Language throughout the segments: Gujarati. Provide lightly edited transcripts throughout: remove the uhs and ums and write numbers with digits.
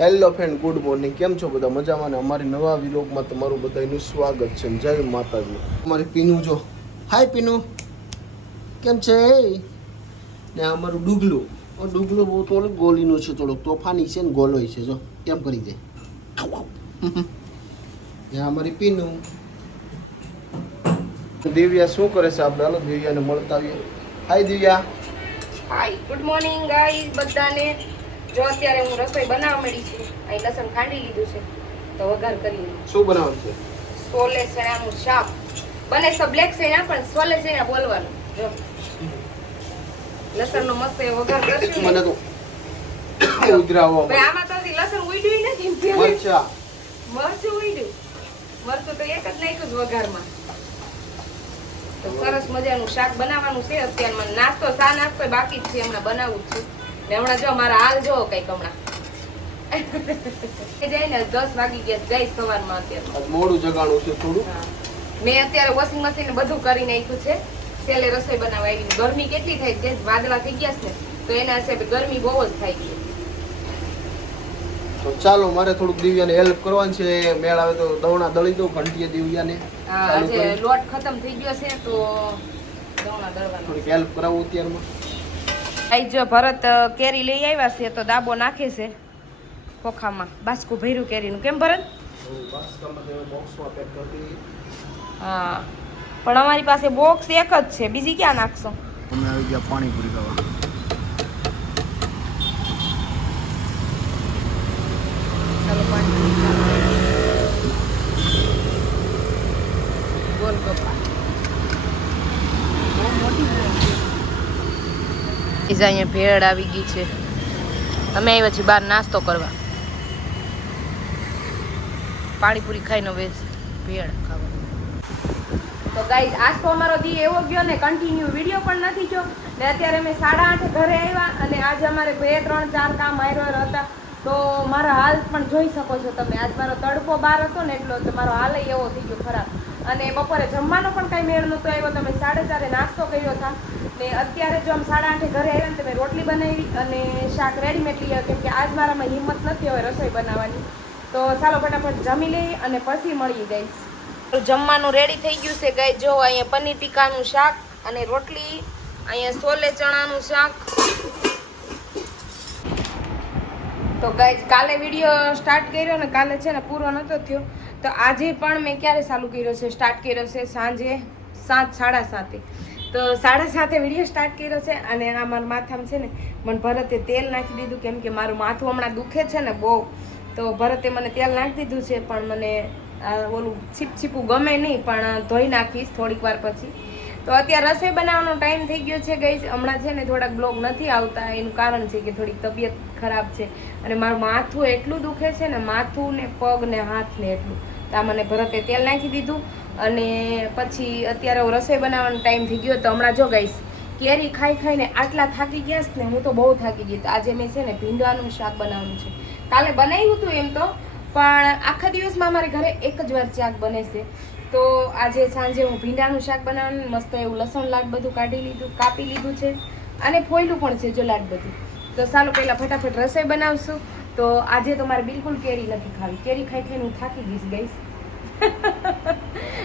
Hello friend, good morning. કેમ છો બધા? મજામાં ને? અમારી નવા વિલોગમાં તમારું બધાનું સ્વાગત છે. જય માતાજી. અમારી પીનું જો, હાય પીનું, કેમ છે? ને અમારું ડુગલું, ડુગલું બહુ થોડુંક ગોલીનું છે, થોડુંક તોફાની છે ને ગોલોય છે. જો કેમ કરી દે. અમારી પીનું. દિવ્યા શું કરે છે? આપણે હાલો દિવ્યાને મળતા આવીએ. હાય દિવ્યા. હાય, ગુડ મોર્નિંગ ગાઈસ બધાને. જો અત્યારે હું રસોઈ બનાવવા મળી છું. અહીં લસણ ખાંડી લીધું છે તો વઘાર કરી. શું બનાવવાનું છે? સોલે ચણાનું શાક બને તો બ્લેક ચણા પણ સોલે ચણા બોલવાનું. જો લસણનો મસ્ત એ વઘાર કરશું. મને તો ઉધરાવો. ભાઈ આમાં તો લસણ ઉડ્યું નથી. મરચા મરચું ઉડ્યું. મરચું તો એક જ નાખ્યું જ વઘારમાં. તો સરસ મજાનું શાક બનાવવાનું છે. અત્યારમાં નાસ્તો બાકી જ છે, હમણાં બનાવું છું. ને હમણાં જો મારા હાલ જો કઈક હમણાં જાય ને 10 વાગી ગયા જાય સવારમાં. અત્યારે મોડું જગાણું છે થોડું. મેં અત્યારે વોશિંગ મશીન બધું કરી નાખ્યું છે. સેલે રસોઈ બનાવવા આવી. ગરમી કેટલી થાય છે, વાદળા થઈ ગયા છે તો એના હિસાબે ગરમી બહુ જ થાય છે. તો ચાલો, મારે થોડુંક દિવ્યાને હેલ્પ કરવાની છે. મેળ આવે તો દવણા દળી દઉં ઘંટીએ દિવ્યાને. આજે લોટ ખતમ થઈ ગયો છે તો દવણા દળવાનો. થોડીક હેલ્પ કરાવું અત્યારમાં. આઈ જો ભરત કેરી લઈ આવ્યા છે તો દાબો નાખે છે ખોખામાં. બાસકું ભર્યું કેરીનું. કેમ ભરત? હા, પણ અમારી પાસે બોક્સ એક જ છે, બીજી ક્યાં નાખશો? અમે આવી ગયા પાણીપુરી ખાવા. ચાલો પાણીપુરી ગોલગપ્પા બહુ મોટી અહીંયા ભેળ આવી ગઈ છે. અમે આવ્યા છીએ બહાર નાસ્તો કરવા. પાણીપુરી ખાઈને બેસ ભેળ ખાવા. તો ગાઈઝ આજ તો અમારો દી એવો ગયો ને, કન્ટિન્યુ વિડીયો પણ નથી જો ને. અત્યારે અમે 8:30 ઘરે આવ્યા અને આજે અમારે 2, 3, 4 કામ આવ્યા હતા. તો મારા હાલ પણ જોઈ શકો છો તમે. આજ મારો તડકો બહાર હતો ને એટલો તો મારો હાલ એવો થઈ ગયો ખરાબ. અને બપોરે જમવાનો પણ કાંઈ મેળ નહોતો આવ્યો. તમે 4:30 નાસ્તો કર્યો હતા ને અત્યારે જો આમ 8:30 ઘરે આવ્યા ને તમે રોટલી બનાવી અને શાક રેડીમેડ લઈ આવ્યો, કેમ કે આજ મારામાં હિંમત નથી હવે રસોઈ બનાવવાની. તો ચાલો ફટાફટ જમી લઈ અને પછી મળી જઈશ. જમવાનું રેડી થઈ ગયું છે ગાઈ. જો અહીંયા પનીર ટીકાનું શાક અને રોટલી, અહીંયા સોલે ચણાનું શાક. તો ગાઈઝ કાલે વિડીયો સ્ટાર્ટ કર્યો ને, કાલે છે ને પૂરો નહોતો થયો. તો આજે પણ મેં ક્યારે ચાલુ કર્યો છે? સ્ટાર્ટ કર્યો છે સાંજે 7:30. તો 7:30 વિડીયો સ્ટાર્ટ કર્યો છે. અને મારા માથામાં છે ને મને ભરતે તેલ નાખી દીધું, કેમ કે મારું માથું હમણાં દુખે છે ને બહુ. તો ભરતે મને તેલ નાખી દીધું છે, પણ મને ઓલું છીપછીપું ગમે નહીં, પણ ધોઈ નાખીશ થોડીક વાર પછી. તો અત્યારે રસોઈ બનાવવાનો ટાઈમ થઈ ગયો છે ગાઈઝ. હમણાં છે ને થોડાક બ્લોગ નથી આવતા. એનું કારણ છે કે થોડીક તબિયત ખરાબ છે અને મારું માથું એટલું દુખે છે ને, માથું ને પગ ને હાથ ને એટલું. તો આ મને ભરતે તેલ નાખી દીધું અને પછી અત્યારે રસોઈ બનાવવાનો ટાઈમ થઈ ગયો. તો હમણાં જો ગાઈઝ કેરી ખાઈને આટલા થાકી ગયા છે ને, હું તો બહુ થાકી ગઈ. તો આજે મેં છે ને ભીંડાનું શાક બનાવવાનું છે. કાલે બનાવ્યું હતું એમ તો, પણ આખા દિવસમાં અમારે ઘરે એક જ વાર શાક બને છે. તો આજે સાંજે હું ભીંડાનું શાક બનાવવાનું મસ્ત એવું લસણ લાડ બધું કાપી લીધું છે અને ફોયલું પણ છે જો લાડ બધું. તો ચાલો પહેલાં ફટાફટ રસોઈ બનાવશું. તો આજે તો મારે બિલકુલ કેરી નથી ખાવી. કેરી ખાઈને હું થાકી ગઈશ ગાઈસ.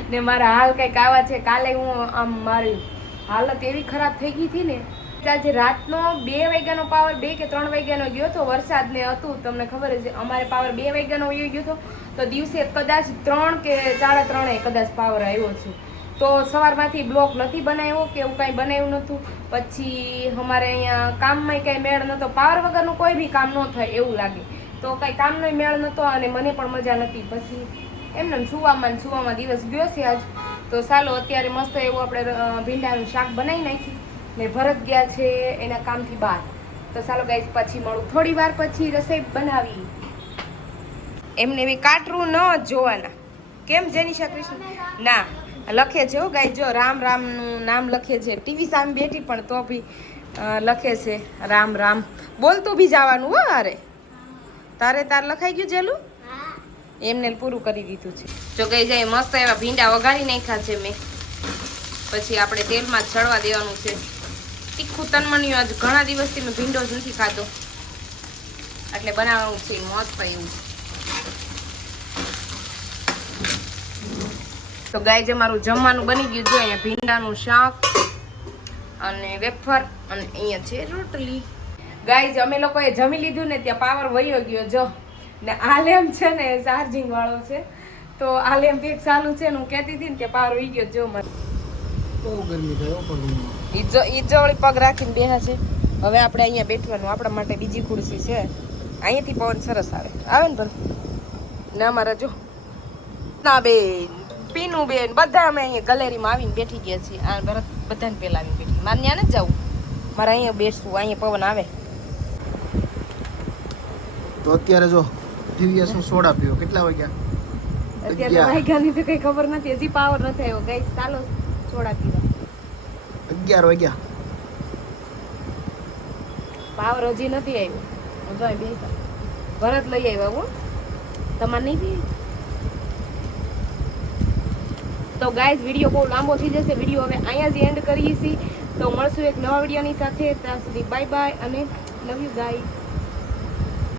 ને મારા હાલ કંઈક આવા છે. કાલે હું આમ મારી હાલત એવી ખરાબ થઈ ગઈ હતી ને. આજે રાતનો 2 વાગ્યાનો પાવર 2 કે 3 વાગ્યાનો ગયો હતો. વરસાદ ને હતું, તમને ખબર છે અમારે પાવર 2 વાગ્યાનો વયો ગયો હતો. તો દિવસે કદાચ 3 કે 3:30 કદાચ પાવર આવ્યો છે. તો સવારમાંથી બ્લોગ નથી બનાવ્યો કે એવું કાંઈ બનાવ્યું નહોતું. પછી અમારે અહીંયા કામમાં કાંઈ મેળ નહોતો. પાવર વગરનું કોઈ બી કામ ન થાય એવું લાગે. તો કાંઈ કામનો મેળ નહોતો અને મને પણ મજા નથી. પછી એમને સુવામાં દિવસ ગયો છે આજ. તો ચાલો અત્યારે મસ્ત એવું આપણે ભીંડાનું શાક બનાવી નાખી ને ભરત ગયા છે એના કામથી બહાર. તો ચાલો ગાઈસ પછી મળું થોડી વાર પછી. રસોઈ બનાવી એમને બી કાટરું ન જોવાના. કેમ જેનિશા કૃષ્ણ ના લખે છે હો ગાઈસ. જો રામ રામનું નામ લખે છે. ટીવી સામે બેઠી પણ તો બી લખે છે રામ રામ. બોલતું બી જવાનું હો. અરે તાર લખાઈ ગયું જેલું? એમને પૂરું કરી દીધું છે. જો ગઈ જાય મસ્ત એવા ભીંડા વઘારી નાખ્યા છે મેં. પછી આપણે તેલમાં ચડવા દેવાનું છે. તીખું તનમણિયું. આજ ઘણા દિવસથી મેં ભીંડો જ નથી ખાધો. એટલે બનાવવાનું છે મસ્ત એવું. તો ગાય જે મારું જમવાનું બની ગયું છે. અહીંયા ભીંડાનું શાક અને વેફર અને અહીંયા છે રોટલી. ગાય અમે લોકોએ જમી લીધું ને ત્યાં પાવર વયો ગયો જો ને આ લેમ્પ છે ને ચાર્જિંગ વાળો છે તો આ લેમ્પ એક ચાલુ છે ને હું કહેતી હતી ને ત્યાં પાવર વહી ગયો જો મારે બહુ ગરમી થાય પણ ઈજોળી પગ રાખીને બેહા છે. હવે આપણે અહીંયા બેઠવાનું આપણા માટે બીજી ખુરશી છે. અહીંયાથી પવન સરસ આવે ને ભલે ને અમારા જો ના બેન પીનું બેન બધા અમે અહીંયા ગેલેરીમાં આવીને બેઠી ગયા છીએ. આ ભરત બધાને પહેલા આવીને બેઠી મારે ત્યાં નથી જવું મારે અહીંયા બેસવું અહીંયા પવન આવે. તો અત્યારે જો દિવ્યેશ નું સોડા પીવો કેટલા વાગ્યા અત્યારે વાગ્યાની તો કઈ ખબર નથી હજી પાવર નથી આવ્યો ગાઈસ ચાલો સોડા પીવા 11 વાગ્યા પાવર હજી નથી આવ્યો. જો બેસા ભરત લઈ આવ્યા હું તમારે નહીં પી. તો ગાઈઝ વિડીયો બહુ લાંબો થઈ જશે. વિડીયો હવે અહીંયા જ એન્ડ કરીએ છીએ. તો મળશું એક નવા વિડીયોની સાથે. ત્યાં સુધી બાય બાય અને લવ યુ ગાઈઝ.